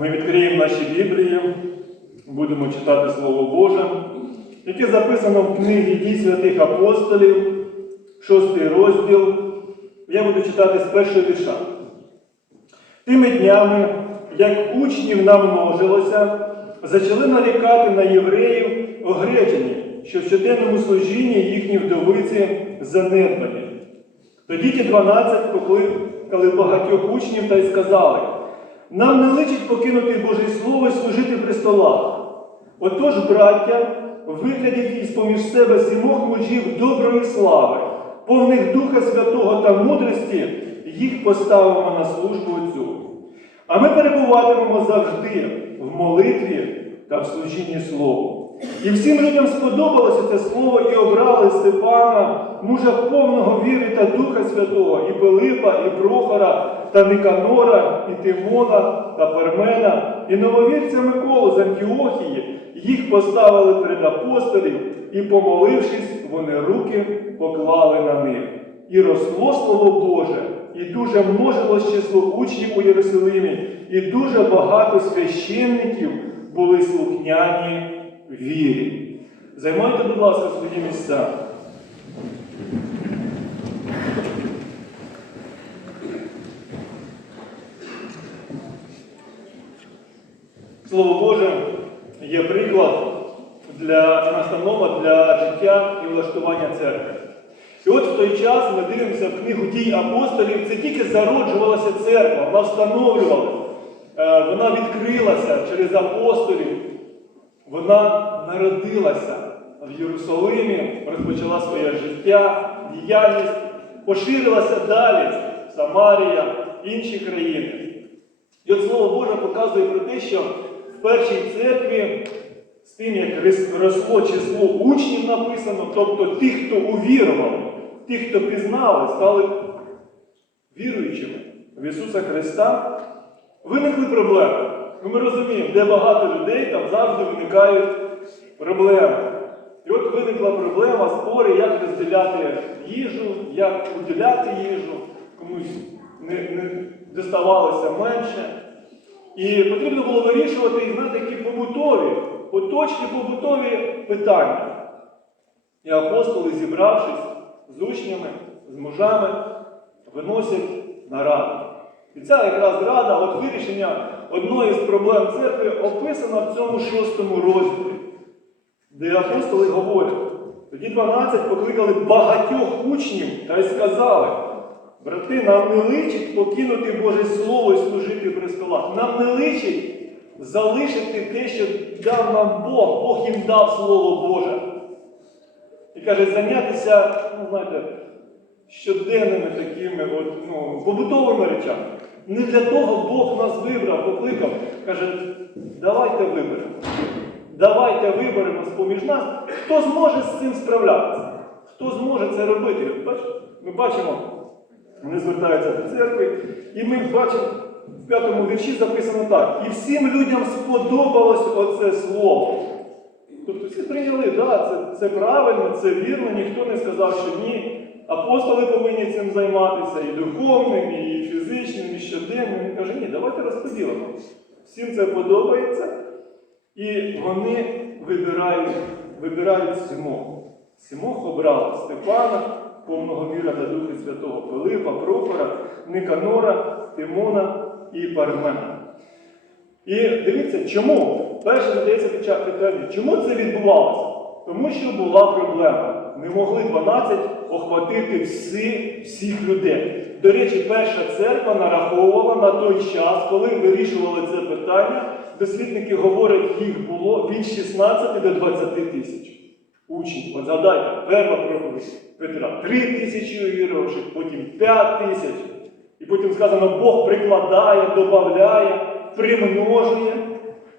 ми відкриємо наші Біблії, будемо читати Слово Боже, яке записано в книгі дій святих апостолів, шостий розділ. Я буду читати з першого вірша. Тими днями, як учнів намножилося, почали нарікати на євреїв огречені, що в щоденному служінні їхні вдовиці занедбані. Тоді ті дванадцять покликали багатьох учнів та й сказали, нам не личить покинути Боже Слово і служити при столах. Отож, браття, виглядіть із поміж себе сімох мужів доброї слави, повних Духа Святого та мудрості, їх поставимо на службу Отцю. А ми перебуватимемо завжди в молитві та в служінні Слову. І всім людям сподобалося це слово і обрали Степана, мужа повного віри та Духа Святого, і Пилипа, і Прохора, та Никанора, і Тимона та Пармена, і нововірця Миколу з Антіохії. Їх поставили перед апостолів, і, помолившись, вони руки поклали на них. І росло Слово Боже, і дуже множилось число учнів у Єрусалимі, і дуже багато священників були слухняні вірі. Займайте, будь ласка, свої місця. Слово Боже є приклад для настанова для життя і влаштування церкви. І от в той час ми дивимося в книгу дій апостолів, це тільки зароджувалася церква, вона встановлювалася, Е, вона відкрилася через апостолів, вона народилася в Єрусалимі, розпочала своє життя, діяльність, поширилася далі Самарія, інші країни. І от Слово Боже показує про те, що в першій церкві з тим, як росло число учнів написано, тобто тих, хто увірував, тих, хто пізнали, стали віруючими в Ісуса Христа, виникли проблеми. Ну, ми розуміємо, де багато людей, там завжди виникають проблеми. І от виникла проблема, спори, як розділяти їжу, як поділяти їжу, комусь не, не доставалося менше. І потрібно було вирішувати і знаєте, такі побутові, поточні побутові питання. І апостоли, зібравшись з учнями, з мужами, виносять на раду. І ця якраз рада, от вирішення одної з проблем церкви описана в цьому шостому розділі, де апостоли говорять. Тоді 12 покликали багатьох учнів та й сказали, брати, нам не личить покинути Боже Слово і служити при столах. Нам не личить залишити те, що дав нам Бог, Бог їм дав Слово Боже. І каже, зайнятися, ну, знаєте, щоденними такими от, ну, побутовими речами. Не для того Бог нас вибрав, покликав. Каже, давайте виберемо. Давайте виберемо з-поміж нас, хто зможе з цим справлятися, хто зможе це робити. Ми бачимо, вони звертаються до церкви, і ми бачимо в п'ятому вірші записано так. І всім людям сподобалось оце слово. Тобто всі прийняли, да, це, це правильно, це вірно, ніхто не сказав, що ні. Апостоли повинні цим займатися і духовним, і фізичним, і щоденним. Він каже, ні, давайте розподілимо. Всім це подобається. І вони вибирають, вибирають сімох. Сімох обрали Степана, повного віра та Духа Святого Пилипа, Прохора, Никанора, Тимона і Пармена. І дивіться, чому? Перше задається питання, чому це відбувалося? Тому що була проблема. Не могли 12 охватити всі, всіх людей. До речі, перша церква нараховувала на той час, коли вирішували це питання, дослідники говорять, їх було від 16 до 20 тисяч учнів. От згадайте, перша проповідь Петра 3 тисячі увіруючих, потім 5 тисяч. І потім сказано, Бог прикладає, додає, примножує.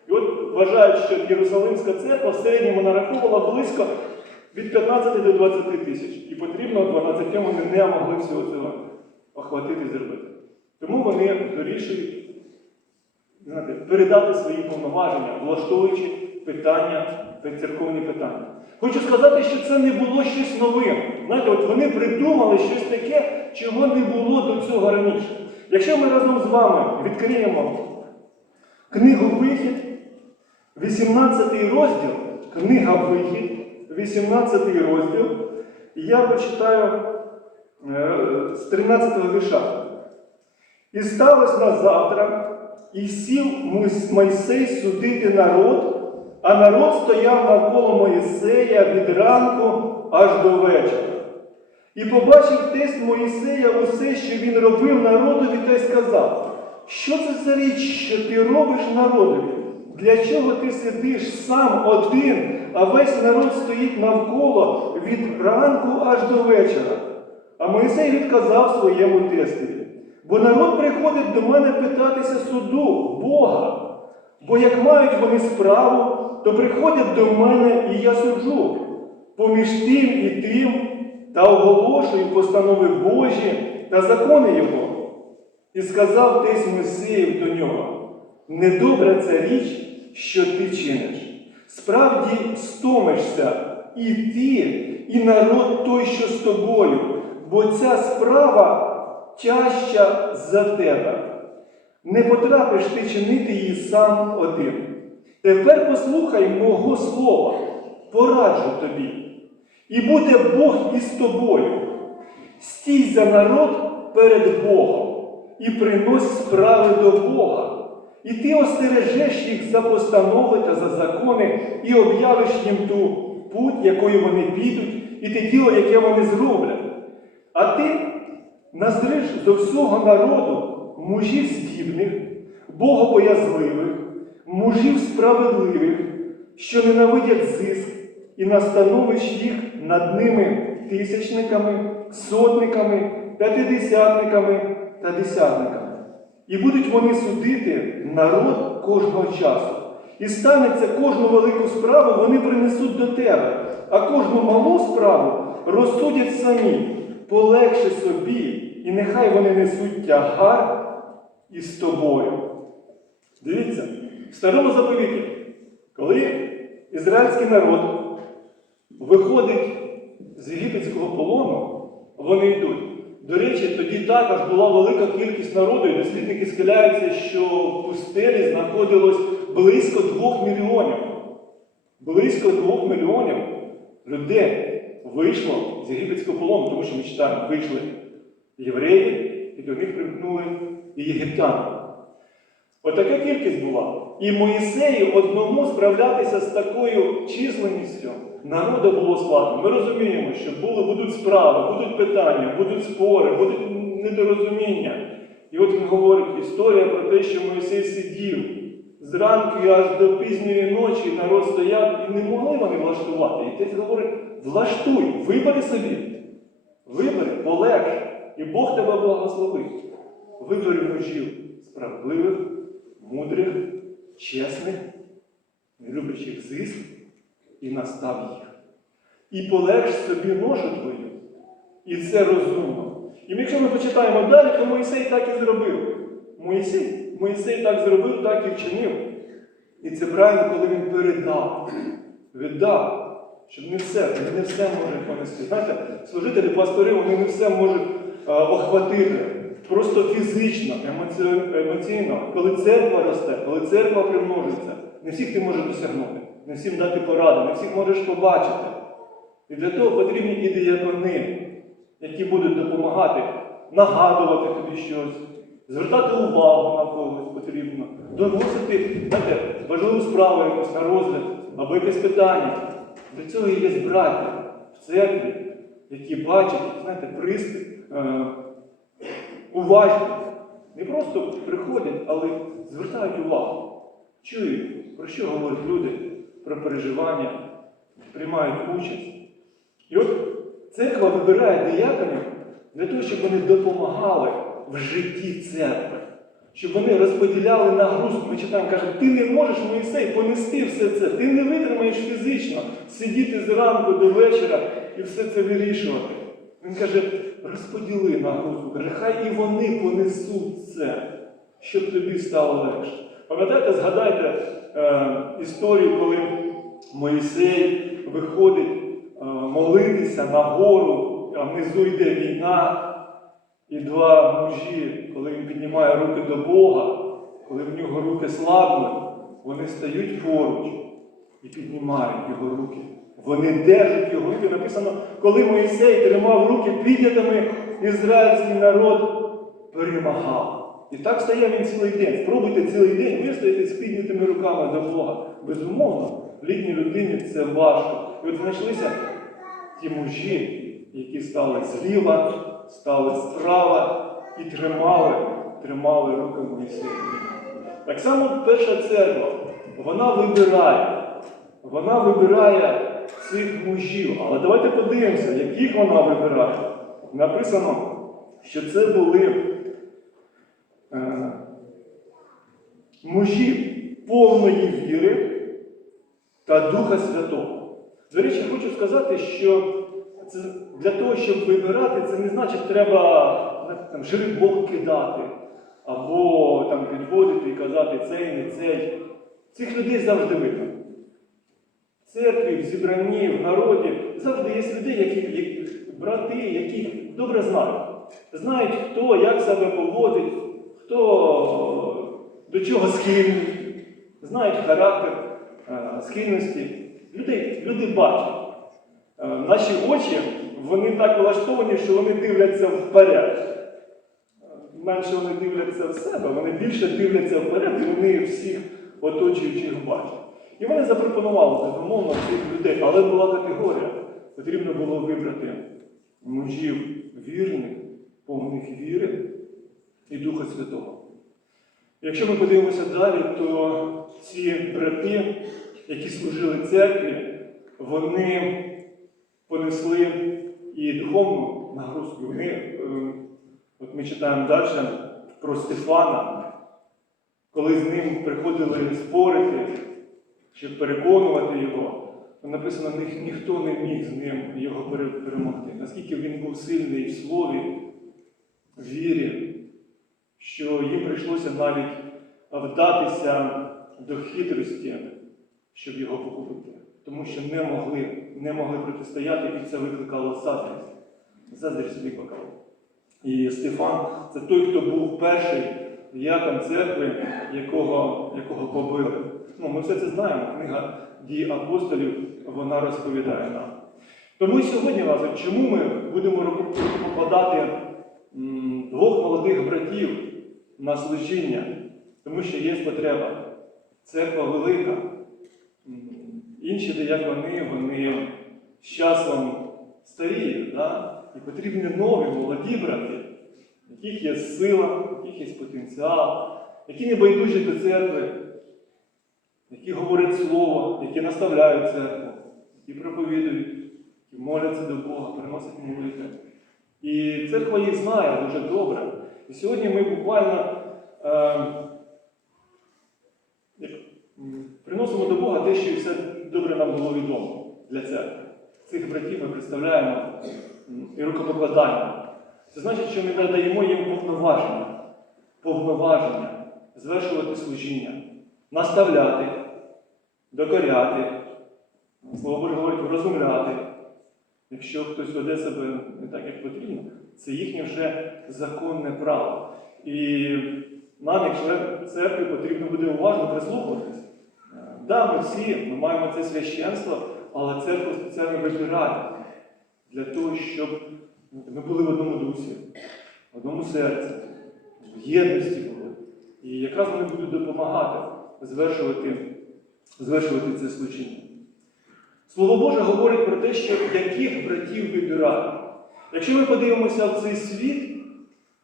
І от вважають, що Єрусалимська церква в середньому нараховувала близько від 15 до 20 тисяч. І потрібно 12 вони не могли всього цього охватити зробити. Тому вони вирішують передати свої повноваження, влаштовуючи питання, церковні питання. Хочу сказати, що це не було щось новим. Знаєте, от вони придумали щось таке, чого не було до цього раніше. Якщо ми разом з вами відкриємо книгу Вихід, 18 розділ, книга Вихід, 18 розділ. Я прочитаю е, з 13 вірша. І сталося на завтра, і сів Мойс- Мойсей судити народ, а народ стояв навколо Моїсея від ранку аж до вечора. І побачив тесть Моїсея усе, що він робив народові, та й сказав, що це за річ, що ти робиш народові? Для чого ти сидиш сам один, а весь народ стоїть навколо від ранку аж до вечора? А Моїсей відказав своєму тестові. Бо народ приходить до мене питатися суду, Бога. Бо як мають вони справу, то приходять до мене і я суджу. Поміж тим і тим та оголошую постанови Божі та закони Його. І сказав десь Мойсеїв до нього: недобра ця річ, що ти чиниш. Справді стомишся і ти, і народ той, що з тобою, бо ця справа тяжча за тебе. Не потрапиш ти чинити її сам один. Тепер послухай мого слова, пораджу тобі. І буде Бог із тобою. Стій за народ перед Богом і принось справи до Бога. І ти остережеш їх за постанови та за закони, і об'явиш їм ту путь, якою вони підуть, і те діло, яке вони зроблять. А ти назриш до всього народу мужів здібних, богобоязливих, мужів справедливих, що ненавидять зиск, і настановиш їх над ними тисячниками, сотниками, п'ятидесятниками та десятниками. І будуть вони судити народ кожного часу. І станеться кожну велику справу, вони принесуть до тебе, а кожну малу справу розсудять самі, полегши собі, і нехай вони несуть тягар із тобою. Дивіться, в старому заповіті, коли ізраїльський народ виходить з єгипетського полону, вони йдуть. До речі, тоді також була велика кількість народу, і дослідники схиляються, що в пустелі знаходилось близько двох мільйонів. Близько двох мільйонів людей вийшло з єгипетського полону, тому що ми читаємо, вийшли євреї, і до них примкнули і єгиптяни. Отака кількість була. І Моїсею одному справлятися з такою численністю народу було складно. Ми розуміємо, що були, будуть справи, будуть питання, будуть спори, будуть недорозуміння. І от він говорить історія про те, що Моїсей сидів зранку і аж до пізньої ночі народ стояв і не могли вони влаштувати. І десь говорить: влаштуй, вибери собі, вибери, полегш, і Бог тебе благословить. Вибери мужів справедливих, мудрих, чесних, не люблячих зиск і настав їх. І полегш собі ношу твою. І це розумно. І якщо ми почитаємо далі, то Моїсей так і зробив. Моїсей, Моїсей так зробив, так і вчинив. І це правильно, коли він передав, віддав, щоб не все, не все може понести. Знаєте, служителі, пастори, вони не все можуть е, охватити. Просто фізично, емоційно, коли церква росте, коли церква примножується, не всіх ти можеш досягнути, не всім дати пораду, не всіх можеш побачити. І для того потрібні і діякони, які будуть допомагати, нагадувати тобі щось, звертати увагу на когось потрібно, доносити знаєте, важливу справу якусь на розгляд або якесь питання. Для цього є браття в церкві, які бачать, знаєте, приступ, уважність. Не просто приходять, але звертають увагу. Чують, про що говорять люди, про переживання, приймають участь. І от церква вибирає дияконів для того, щоб вони допомагали в житті церкви, щоб вони розподіляли нагрузку. Ми читаємо, каже, ти не можеш, Моїсей, понести все це, ти не витримаєш фізично сидіти зранку до вечора і все це вирішувати. Він каже, розподіли нагрузку, каже, хай і вони понесуть це, щоб тобі стало легше. Пам'ятаєте, згадайте е, історію, коли Моїсей виходить е, молитися на гору, а внизу йде війна, і два мужі, коли він піднімає руки до Бога, коли в нього руки слабнуть, вони стають поруч і піднімають його руки. Вони держать його руки. Написано, коли Моїсей тримав руки піднятими, ізраїльський народ перемагав. І так стояв він цілий день. Спробуйте цілий день вистояти з піднятими руками до Бога. Безумовно, літній людині це важко. І от знайшлися ті мужі, які стали зліва, стали справа і тримали, тримали руки Моїсея. Так само перша церква, вона вибирає, вона вибирає цих мужів. Але давайте подивимося, яких вона вибирає. Написано, що це були е, мужі повної віри та Духа Святого. До речі, хочу сказати, що це для того, щоб вибирати, це не значить, треба там, жеребок кидати або там, підводити і казати цей, не цей. Цих людей завжди видно. Церкві, в зібранні, в народі завжди є люди, які, які брати, яких добре знають. Знають, хто як себе поводить, хто до чого схильний, знають характер, е, схильності. Люди, люди бачать. Е, Наші очі, вони так влаштовані, що вони дивляться вперед. Менше вони дивляться в себе, вони більше дивляться вперед, і вони всіх оточуючих бачать. І вони запропонували, безумовно, цих людей, але була категорія. Потрібно було вибрати мужів вірних, повних віри і Духа Святого. Якщо ми подивимося далі, то ці брати, які служили церкві, вони понесли і духовну нагрузку. Вони, е, от ми читаємо далі про Стефана, коли з ним приходили спорити, щоб переконувати його, написано, «Ні- ніхто не міг з ним його перемогти. Наскільки він був сильний в слові, в вірі, що їм прийшлося навіть вдатися до хитрості, щоб його погубити. Тому що не могли, не могли протистояти, і це викликало заздрість. Заздрість викликало. І Стефан це той, хто був перший діякон церкви, якого, якого побили. Ну, ми все це знаємо. Книга дій апостолів вона розповідає нам. Тому сьогодні, власне, чому ми будемо попадати двох молодих братів на служіння? Тому що є потреба. Церква велика. Інші диякони, вони з часом старіють, да? і потрібні нові молоді брати, яких є сила, яких є потенціал, які не байдужі до церкви, які говорять слово, які наставляють церкву, які проповідують, які моляться до Бога, приносять молитви. І церква їх знає дуже добре. І сьогодні ми буквально е, приносимо до Бога те, що все добре нам було відомо для церкви. Цих братів ми представляємо і рукопокладаємо. Це значить, що ми надаємо їм повноваження, повноваження, звершувати служіння, наставляти, докоряти, Слово Боже говорить, врозумляти. Якщо хтось веде себе не так, як потрібно, це їхнє вже законне право. І нам, як член церкви, потрібно буде уважно прислухатись. Е, Да, ми всі ми маємо це священство, але церква спеціально вибирає для того, щоб ми були в одному дусі, в одному серці, в єдності були. І якраз вони будуть допомагати звершувати, звершувати це служіння. Слово Боже говорить про те, що яких братів вибирати. Якщо ми подивимося в цей світ,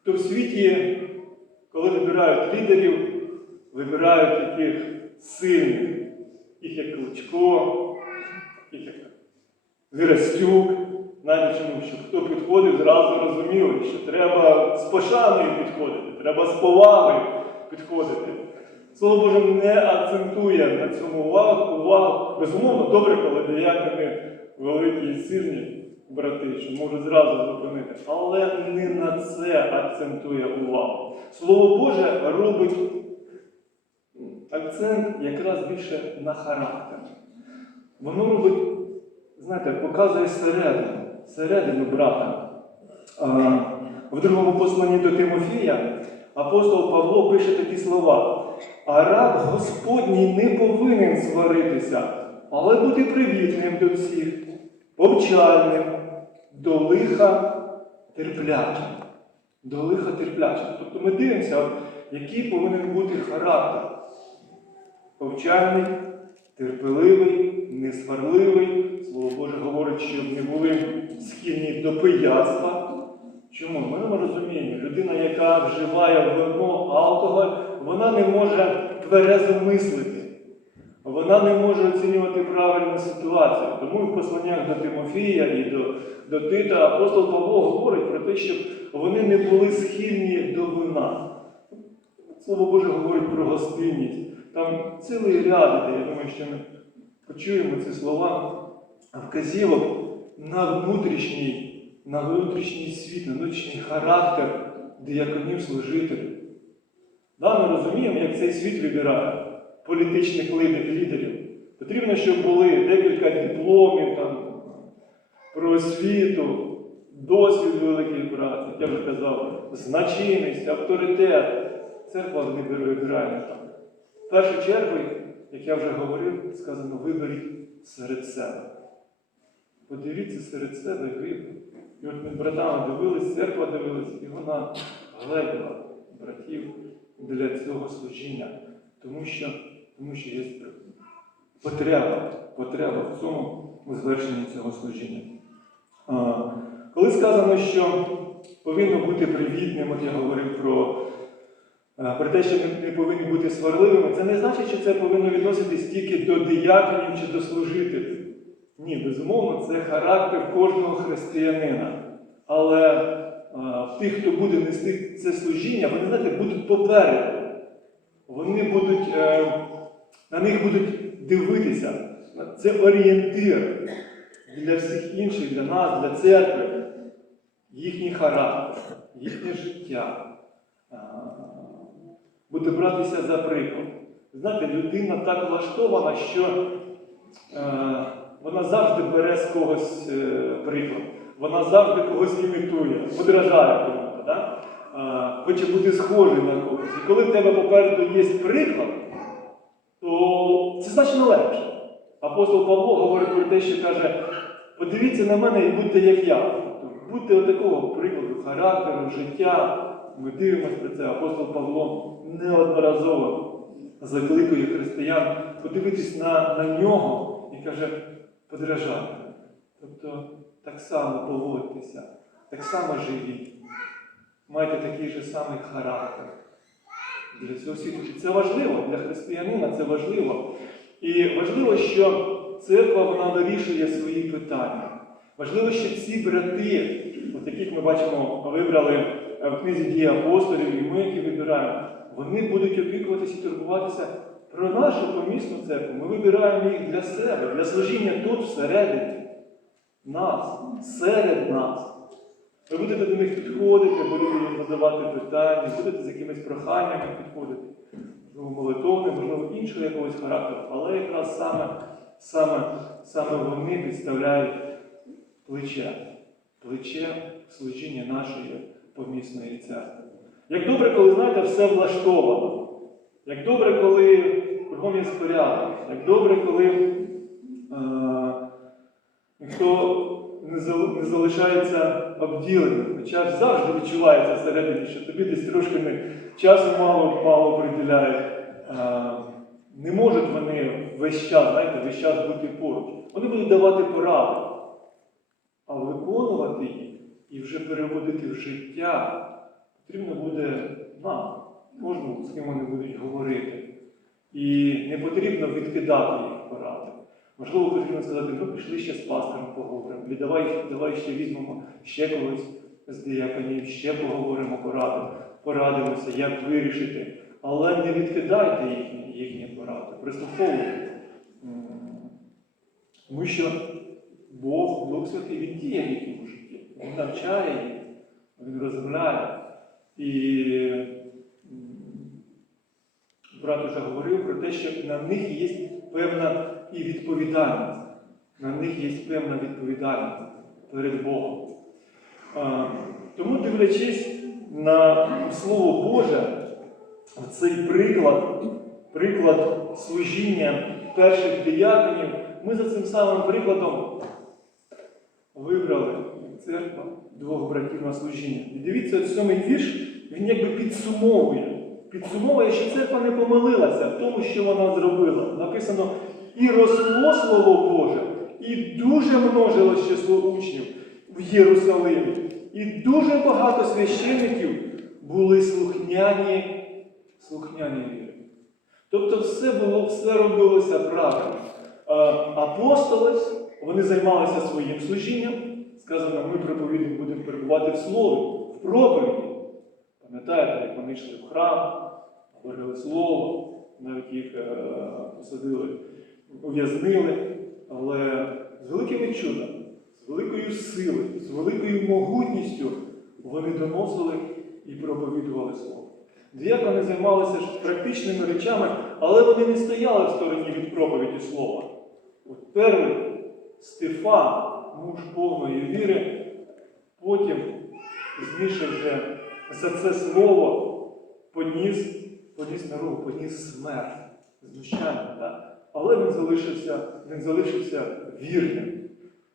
то в світі, коли вибирають лідерів, вибирають таких сильних, таких як Кличко, таких як Вірастюк. Знаєте чому? Що хто підходив, зразу розуміли, що треба з пошаною підходити, треба з повагою підходити. Слово Боже не акцентує на цьому увагу. увагу. Безумовно, добре, коли деякими великі і сильні брати, що можуть зразу зупинити. Але не на це акцентує увагу. Слово Боже робить акцент якраз більше на характер. Воно робить, знаєте, показує середину, середину брата. В другому посланні до Тимофія апостол Павло пише такі слова. А раб Господній не повинен сваритися, але бути привітним до всіх, повчальним, до лиха терплячим. До лиха терплячим. Тобто ми дивимося, який повинен бути характер. Повчальний, терпеливий, несварливий. Слово Боже говорить, щоб не були схильні до пияцтва. Чому? Ми не розуміємо, людина, яка вживає вино, алкоголь, вона не може тверезо мислити. Вона не може оцінювати правильну ситуацію. Тому в посланнях до Тимофія і до, до Тита апостол Павло говорить про те, щоб вони не були схильні до вина. Слово Боже говорить про гостинність. Там цілий ряд, я думаю, що ми почуємо ці слова вказівок на внутрішній, на внутрішній світ, на внутрішній характер дияконів служителів. Да, ми розуміємо, як цей світ вибирає політичних лідерів. Потрібно, щоб були декілька дипломів там, про освіту, досвід великої праці, як я вже казав, значимість, авторитет. Церква не вибирає так. В першу чергу, як я вже говорив, сказано, виберіть серед себе. Подивіться серед себе і виберіть. І от ми братами дивились, церква дивилась, і вона гледіла братів для цього служіння. Тому що, тому що є потреба, потреба в цьому у звершенні цього служіння. А, коли сказано, що повинно бути привітним, от я говорив про, про те, що ми не повинні бути сварливими, це не значить, що це повинно відноситись тільки до дияконів чи до служителів. Ні, безумовно, це характер кожного християнина. Але тих, хто буде нести це служіння, вони знаєте, будуть попереду. Вони будуть, е, на них будуть дивитися. Це орієнтир для всіх інших, для нас, для церкви, їхній характер, їхнє життя. Буде братися за приклад. Знаєте, людина так влаштована, що е, вона завжди бере з когось е, приклад. Вона завжди когось імітує, подражає кому-то. Да? Хоче бути схожий на когось. І коли в тебе попереду є приклад, то це значно легше. Апостол Павло говорить про те, що каже, подивіться на мене і будьте як я. Тобто, будьте отакого прикладу, характеру, життя. Ми дивимося про це. Апостол Павло неодноразово закликує християн подивитись на, на нього і каже, подражати. Тобто так само поводьтеся, так само живіть. Майте такий же самий характер для цього світу. Це важливо для християнина, це важливо. І важливо, що церква вона вирішує свої питання. Важливо, що ці брати, от яких ми бачимо, вибрали е, в книзі дії апостолів, і ми, які вибираємо, вони будуть опікуватися і турбуватися про нашу помісну церкву. Ми вибираємо їх для себе, для служіння тут, всередині. Нас, серед нас. Ви будете до них підходити, будете задавати питання, будете з якимись проханнями підходити, можливо, молитовним, можливо, іншого якогось характеру, але якраз саме, саме, саме вони підставляють плече, плече служіння нашої помісної церкви. Як добре, коли, знаєте, все влаштовано, як добре, коли кругом є порядок, як добре, коли ніхто не залишається обділеним, хоча завжди відчувається всередині, що тобі десь трошки часу мало, мало приділяють. Не можуть вони весь час, знаєте, весь час бути поруч. Вони будуть давати поради, а виконувати їх і вже переводити в життя потрібно буде нам, кожному, з ким вони будуть говорити. І не потрібно відкидати їх поради. Можливо, потрібно сказати, ну пішли ще з пастором поговоримо, і давай, давай ще візьмемо ще когось з дияконів, ще поговоримо, порадимо, порадимося, як вирішити. Але не відкидайте їхні, їхні поради, прислуховуйте. Тому що Бог, Дух Святий, Він діє в їхньому житті. Він навчає їх, Він розмовляє. І брат уже говорив про те, що на них є певна і відповідальність. На них є певна відповідальність перед Богом. Тому, дивлячись на Слово Боже, цей приклад приклад служіння перших дияконів, ми за цим самим прикладом вибрали церква двох братів на служіння. І дивіться, сьомий вірш, він якби підсумовує. Підсумовує, що церква не помилилася в тому, що вона зробила. Написано, і росло Слово Боже, і дуже множилось число учнів в Єрусалимі. І дуже багато священників були слухняні, слухняні віри. Тобто все було, все робилося правильно. Е, Апостоли, вони займалися своїм служінням. Сказано, ми проповідник будемо перебувати в слові, в проповіді. Пам'ятаєте, як вони йшли в храм, говорили слово, навіть їх е, посадили, ув'язнили, але з великими чудами, з великою силою, з великою могутністю вони доносили і проповідували слово. Діякони займалися практичними речами, але вони не стояли в стороні від проповіді слова. От перший Стефан, муж повної віри, потім пізніше вже за це слово поніс, поніс народ, поніс смерть, знущання. Так? Але він залишився, він залишився вірним.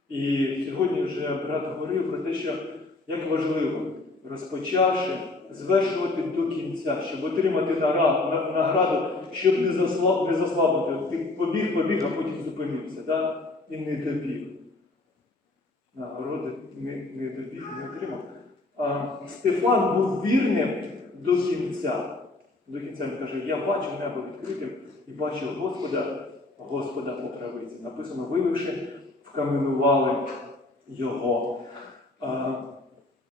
І сьогодні вже брат говорив про те, що як важливо, розпочавши, звершувати до кінця, щоб отримати награду, щоб не, заслаб, не заслабнути. Ти побіг, побіг, а потім зупинився так? і не добіг. Нагороди не, не добіг, не отримав. А Стефан був вірним до кінця. До кінця він каже, я бачу небо відкритим і бачу Господа, Господа по правиці. Написано, вививши, вкаменували його.